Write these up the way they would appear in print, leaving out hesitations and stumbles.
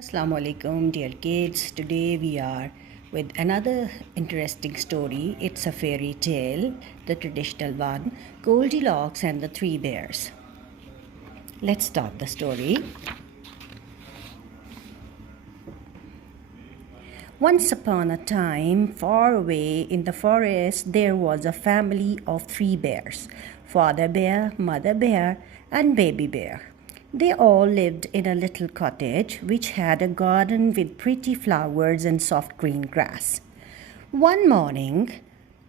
Assalamu alaikum, dear kids. Today we are with another interesting story. It's a fairy tale, the traditional one, Goldilocks and the Three Bears. Let's start the story. Once upon a time, far away in the forest, there was a family of three bears: Father Bear, Mother Bear, and Baby Bear. They all lived in a little cottage which had a garden with pretty flowers and soft green grass. One morning,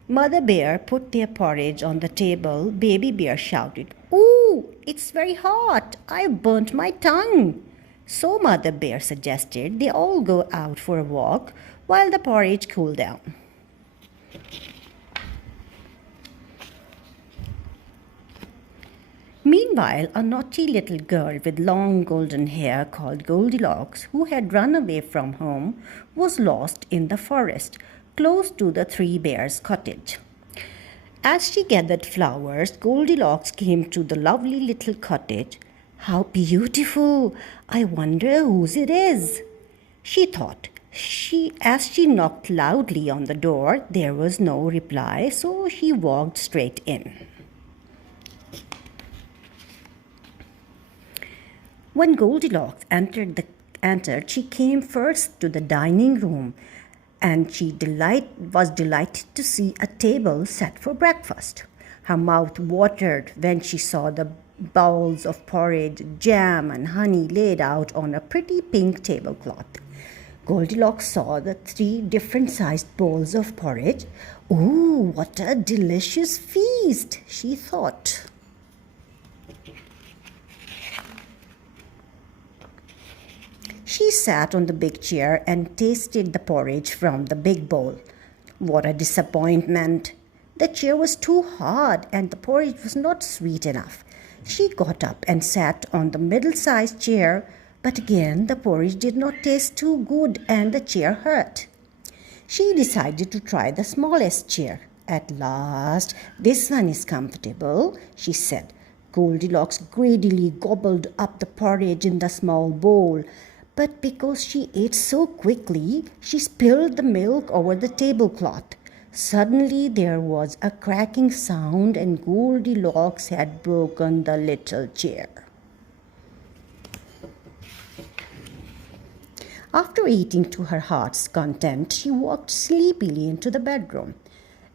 Mother Bear put their porridge on the table. Baby Bear shouted, "Ooh, it's very hot! I've burnt my tongue." So Mother Bear suggested they all go out for a walk while the porridge cooled down. Meanwhile, a naughty little girl with long golden hair called Goldilocks, who had run away from home, was lost in the forest, close to the Three Bears' cottage. As she gathered flowers, Goldilocks came to the lovely little cottage. "How beautiful! I wonder whose it is," she thought. As she knocked loudly on the door, there was no reply, so she walked straight in. When Goldilocks entered, she came first to the dining room, and she was delighted to see a table set for breakfast. Her mouth watered when she saw the bowls of porridge, jam, and honey laid out on a pretty pink tablecloth. Goldilocks saw the three different-sized bowls of porridge. "Ooh, what a delicious feast!" she thought. She sat on the big chair and tasted the porridge from the big bowl. What a disappointment! The chair was too hard and the porridge was not sweet enough. She got up and sat on the middle-sized chair, but again the porridge did not taste too good and the chair hurt. She decided to try the smallest chair. "At last, this one is comfortable," she said. Goldilocks greedily gobbled up the porridge in the small bowl. But because she ate so quickly, she spilled the milk over the tablecloth. Suddenly there was a cracking sound and Goldilocks had broken the little chair. After eating to her heart's content, she walked sleepily into the bedroom.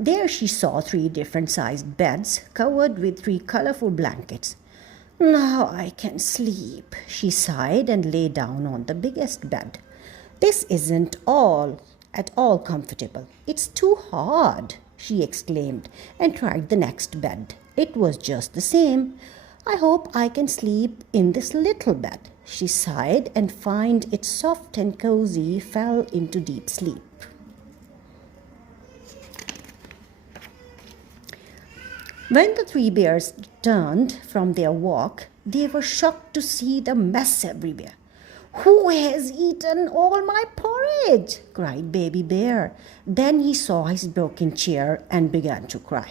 There she saw three different-sized beds covered with three colorful blankets. "Now I can sleep," she sighed and lay down on the biggest bed. "This isn't at all comfortable. It's too hard," she exclaimed, and tried the next bed. It was just the same. "I hope I can sleep in this little bed," she sighed, and finding it soft and cozy, fell into deep sleep. When the three bears returned from their walk, they were shocked to see the mess everywhere. "Who has eaten all my porridge?" cried Baby Bear. Then he saw his broken chair and began to cry.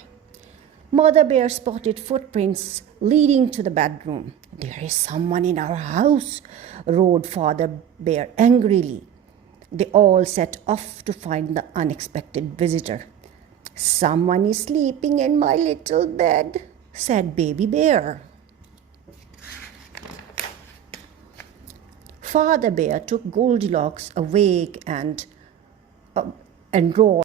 Mother Bear spotted footprints leading to the bedroom. "There is someone in our house," roared Father Bear angrily. They all set off to find the unexpected visitor. "Someone is sleeping in my little bed," said Baby Bear. Father Bear took Goldilocks awake and roared.